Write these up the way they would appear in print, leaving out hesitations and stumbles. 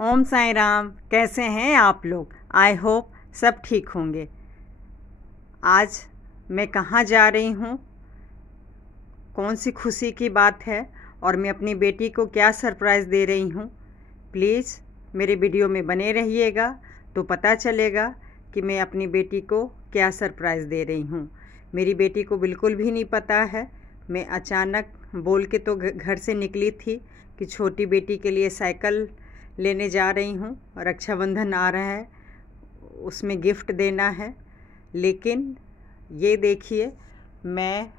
ओम साईं राम। कैसे हैं आप लोग? आई होप सब ठीक होंगे। आज मैं कहाँ जा रही हूँ, कौन सी खुशी की बात है और मैं अपनी बेटी को क्या सरप्राइज़ दे रही हूँ, प्लीज़ मेरे वीडियो में बने रहिएगा तो पता चलेगा कि मैं अपनी बेटी को क्या सरप्राइज़ दे रही हूँ। मेरी बेटी को बिल्कुल भी नहीं पता है। मैं अचानक बोल के तो घर से निकली थी कि छोटी बेटी के लिए साइकिल लेने जा रही हूँ, रक्षाबंधन आ रहा है, उसमें गिफ्ट देना है। लेकिन ये देखिए, मैं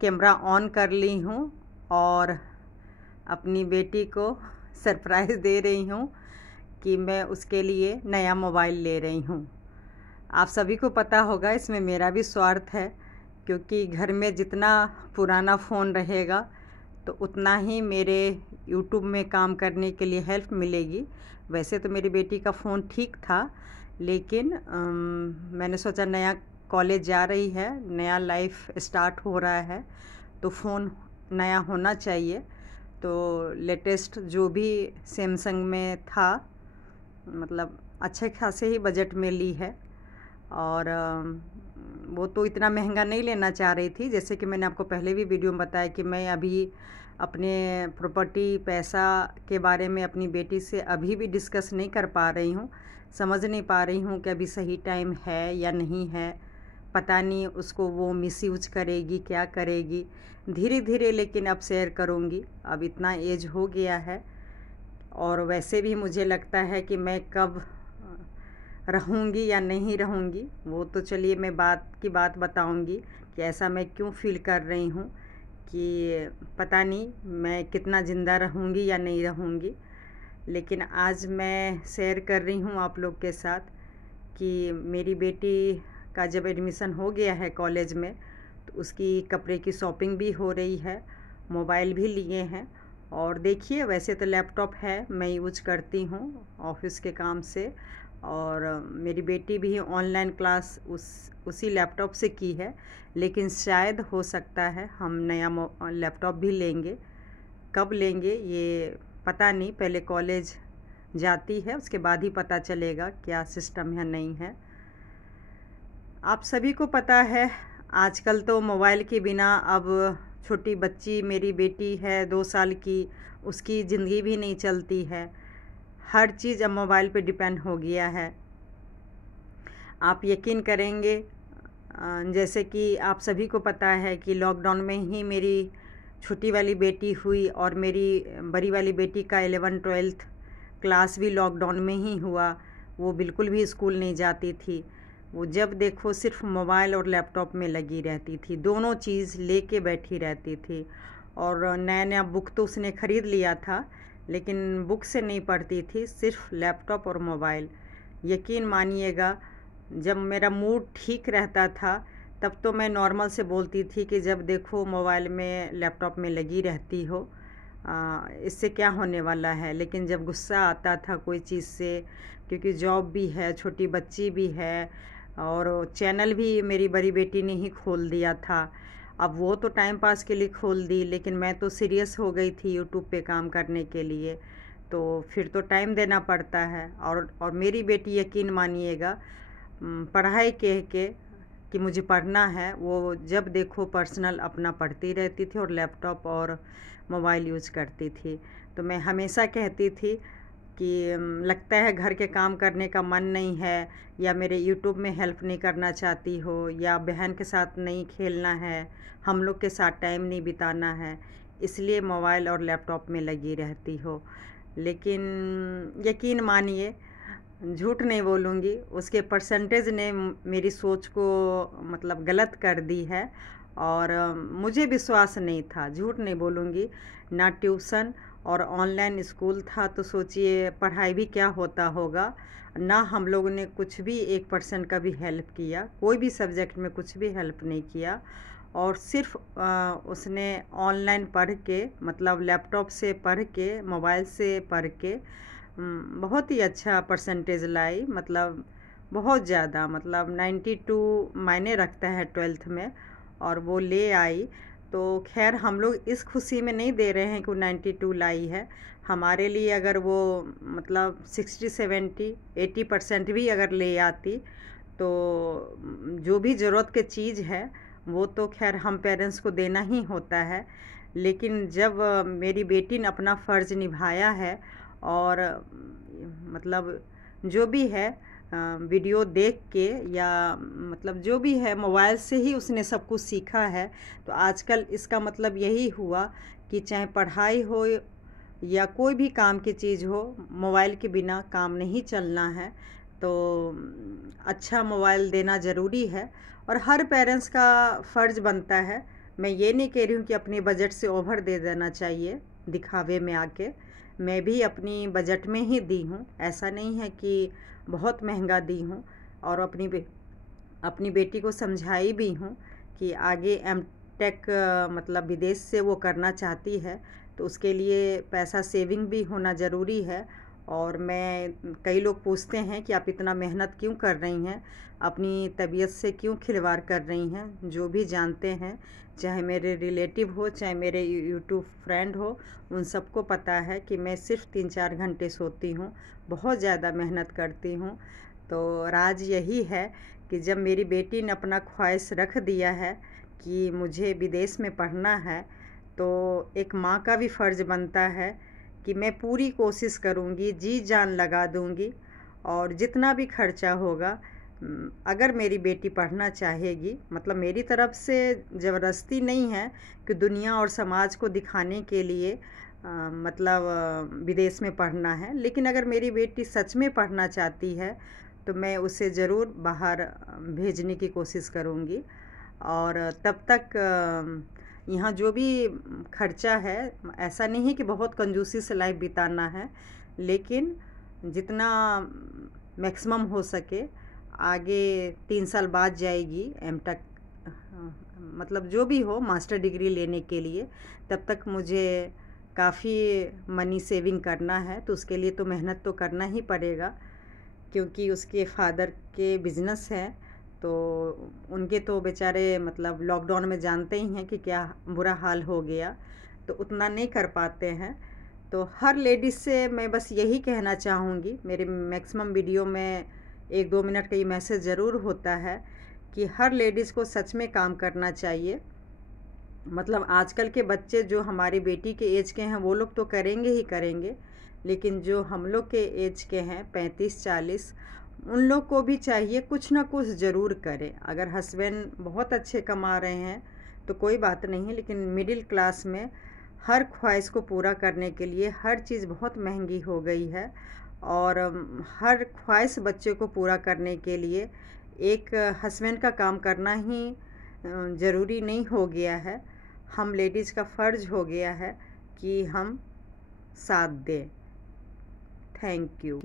कैमरा ऑन कर ली हूँ और अपनी बेटी को सरप्राइज़ दे रही हूँ कि मैं उसके लिए नया मोबाइल ले रही हूँ। आप सभी को पता होगा इसमें मेरा भी स्वार्थ है, क्योंकि घर में जितना पुराना फ़ोन रहेगा तो उतना ही मेरे यूट्यूब में काम करने के लिए हेल्प मिलेगी। वैसे तो मेरी बेटी का फ़ोन ठीक था, लेकिन मैंने सोचा नया कॉलेज जा रही है, नया लाइफ स्टार्ट हो रहा है, तो फ़ोन नया होना चाहिए। तो लेटेस्ट जो भी सैमसंग में था, मतलब अच्छे खासे ही बजट में ली है। और वो तो इतना महंगा नहीं लेना चाह रही थी। जैसे कि मैंने आपको पहले भी वीडियो में बताया कि मैं अभी अपने प्रॉपर्टी पैसा के बारे में अपनी बेटी से अभी भी डिस्कस नहीं कर पा रही हूँ। समझ नहीं पा रही हूँ कि अभी सही टाइम है या नहीं है। पता नहीं उसको वो मिसयूज करेगी, क्या करेगी। धीरे धीरे लेकिन अब शेयर करूँगी। अब इतना एज हो गया है और वैसे भी मुझे लगता है कि मैं कब रहूँगी या नहीं रहूँगी, वो तो चलिए मैं बात बताऊँगी कि ऐसा मैं क्यों फ़ील कर रही हूँ कि पता नहीं मैं कितना ज़िंदा रहूँगी या नहीं रहूँगी। लेकिन आज मैं शेयर कर रही हूँ आप लोग के साथ कि मेरी बेटी का जब एडमिशन हो गया है कॉलेज में, तो उसकी कपड़े की शॉपिंग भी हो रही है, मोबाइल भी लिए हैं। और देखिए, वैसे तो लैपटॉप है, मैं यूज करती हूँ ऑफिस के काम से, और मेरी बेटी भी ऑनलाइन क्लास उसी लैपटॉप से की है। लेकिन शायद हो सकता है हम नया लैपटॉप भी लेंगे। कब लेंगे ये पता नहीं, पहले कॉलेज जाती है उसके बाद ही पता चलेगा क्या सिस्टम है नहीं है। आप सभी को पता है आजकल तो मोबाइल के बिना अब छोटी बच्ची मेरी बेटी है 2 साल की, उसकी ज़िंदगी भी नहीं चलती है। हर चीज़ अब मोबाइल पे डिपेंड हो गया है। आप यकीन करेंगे, जैसे कि आप सभी को पता है कि लॉकडाउन में ही मेरी छोटी वाली बेटी हुई और मेरी बड़ी वाली बेटी का 11-12 क्लास भी लॉकडाउन में ही हुआ। वो बिल्कुल भी स्कूल नहीं जाती थी। वो जब देखो सिर्फ मोबाइल और लैपटॉप में लगी रहती थी, दोनों चीज़ लेके बैठी रहती थी। और नया नया बुक तो उसने ख़रीद लिया था, लेकिन बुक से नहीं पढ़ती थी, सिर्फ लैपटॉप और मोबाइल। यकीन मानिएगा, जब मेरा मूड ठीक रहता था तब तो मैं नॉर्मल से बोलती थी कि जब देखो मोबाइल में लैपटॉप में लगी रहती हो, इससे क्या होने वाला है। लेकिन जब गुस्सा आता था कोई चीज़ से, क्योंकि जॉब भी है, छोटी बच्ची भी है, और चैनल भी मेरी बड़ी बेटी ने ही खोल दिया था। अब वो तो टाइम पास के लिए खोल दी, लेकिन मैं तो सीरियस हो गई थी यूट्यूब पे काम करने के लिए, तो फिर तो टाइम देना पड़ता है। और मेरी बेटी यकीन मानिएगा, पढ़ाई कह के कि मुझे पढ़ना है, वो जब देखो पर्सनल अपना पढ़ती रहती थी और लैपटॉप और मोबाइल यूज़ करती थी। तो मैं हमेशा कहती थी कि लगता है घर के काम करने का मन नहीं है, या मेरे यूट्यूब में हेल्प नहीं करना चाहती हो, या बहन के साथ नहीं खेलना है, हम लोग के साथ टाइम नहीं बिताना है, इसलिए मोबाइल और लैपटॉप में लगी रहती हो। लेकिन यकीन मानिए, झूठ नहीं बोलूँगी, उसके परसेंटेज ने मेरी सोच को मतलब गलत कर दी है। और मुझे विश्वास नहीं था, झूठ नहीं बोलूँगी। ना ट्यूशन और ऑनलाइन स्कूल था, तो सोचिए पढ़ाई भी क्या होता होगा। ना हम लोगों ने कुछ भी 1% का भी हेल्प किया, कोई भी सब्जेक्ट में कुछ भी हेल्प नहीं किया। और सिर्फ उसने ऑनलाइन पढ़ के, मतलब लैपटॉप से पढ़ के, मोबाइल से पढ़ के बहुत ही अच्छा परसेंटेज लाई। मतलब बहुत ज़्यादा, मतलब 92 मायने रखता है 12th में, और वो ले आई। तो तो खैर हम लोग इस खुशी में नहीं दे रहे हैं कि वो 92 लाई है। हमारे लिए अगर वो मतलब 60 70 80% भी अगर ले आती तो जो भी ज़रूरत की चीज़ है वो तो खैर हम पेरेंट्स को देना ही होता है। लेकिन जब मेरी बेटी ने अपना फ़र्ज़ निभाया है और मतलब जो भी है वीडियो देख के या मतलब जो भी है मोबाइल से ही उसने सब कुछ सीखा है। तो आजकल इसका मतलब यही हुआ कि चाहे पढ़ाई हो या कोई भी काम की चीज़ हो, मोबाइल के बिना काम नहीं चलना है। तो अच्छा मोबाइल देना ज़रूरी है और हर पेरेंट्स का फ़र्ज़ बनता है। मैं ये नहीं कह रही हूँ कि अपने बजट से ओवर दे देना चाहिए दिखावे में आके। मैं भी अपनी बजट में ही दी हूँ, ऐसा नहीं है कि बहुत महंगा दी हूँ। और अपनी बेटी को समझाई भी हूँ कि आगे एम टेक मतलब विदेश से वो करना चाहती है तो उसके लिए पैसा सेविंग भी होना ज़रूरी है। और मैं कई लोग पूछते हैं कि आप इतना मेहनत क्यों कर रही हैं, अपनी तबीयत से क्यों खिलवाड़ कर रही हैं। जो भी जानते हैं, चाहे मेरे रिलेटिव हो चाहे मेरे यूट्यूब फ्रेंड हो, उन सबको पता है कि मैं सिर्फ 3-4 घंटे सोती हूँ, बहुत ज़्यादा मेहनत करती हूँ। तो राज यही है कि जब मेरी बेटी ने अपना ख्वाहिश रख दिया है कि मुझे विदेश में पढ़ना है तो एक माँ का भी फ़र्ज़ बनता है कि मैं पूरी कोशिश करूँगी, जी जान लगा दूँगी और जितना भी खर्चा होगा अगर मेरी बेटी पढ़ना चाहेगी, मतलब मेरी तरफ से ज़बरदस्ती नहीं है कि दुनिया और समाज को दिखाने के लिए मतलब विदेश में पढ़ना है। लेकिन अगर मेरी बेटी सच में पढ़ना चाहती है तो मैं उसे ज़रूर बाहर भेजने की कोशिश करूँगी। और तब तक यहाँ जो भी खर्चा है, ऐसा नहीं है कि बहुत कंजूसी से लाइफ बिताना है, लेकिन जितना मैक्सिमम हो सके। आगे 3 साल बाद जाएगी एम टेक मतलब जो भी हो मास्टर डिग्री लेने के लिए, तब तक मुझे काफ़ी मनी सेविंग करना है। तो उसके लिए तो मेहनत तो करना ही पड़ेगा, क्योंकि उसके फादर के बिज़नेस है तो उनके तो बेचारे मतलब लॉकडाउन में जानते ही हैं कि क्या बुरा हाल हो गया, तो उतना नहीं कर पाते हैं। तो हर लेडीज़ से मैं बस यही कहना चाहूँगी, मेरे मैक्सिमम वीडियो में 1-2 मिनट का ये मैसेज ज़रूर होता है कि हर लेडीज़ को सच में काम करना चाहिए। मतलब आजकल के बच्चे जो हमारी बेटी के एज के हैं वो लोग तो करेंगे ही करेंगे, लेकिन जो हम लोग के एज के हैं 35-40, उन लोग को भी चाहिए कुछ ना कुछ ज़रूर करें। अगर हस्बैंड बहुत अच्छे कमा रहे हैं तो कोई बात नहीं, लेकिन मिडिल क्लास में हर ख्वाहिश को पूरा करने के लिए हर चीज़ बहुत महंगी हो गई है। और हर ख्वाहिश बच्चे को पूरा करने के लिए एक हस्बैंड का काम करना ही ज़रूरी नहीं हो गया है। हम लेडीज़ का फ़र्ज़ हो गया है कि हम साथ दें। Thank you.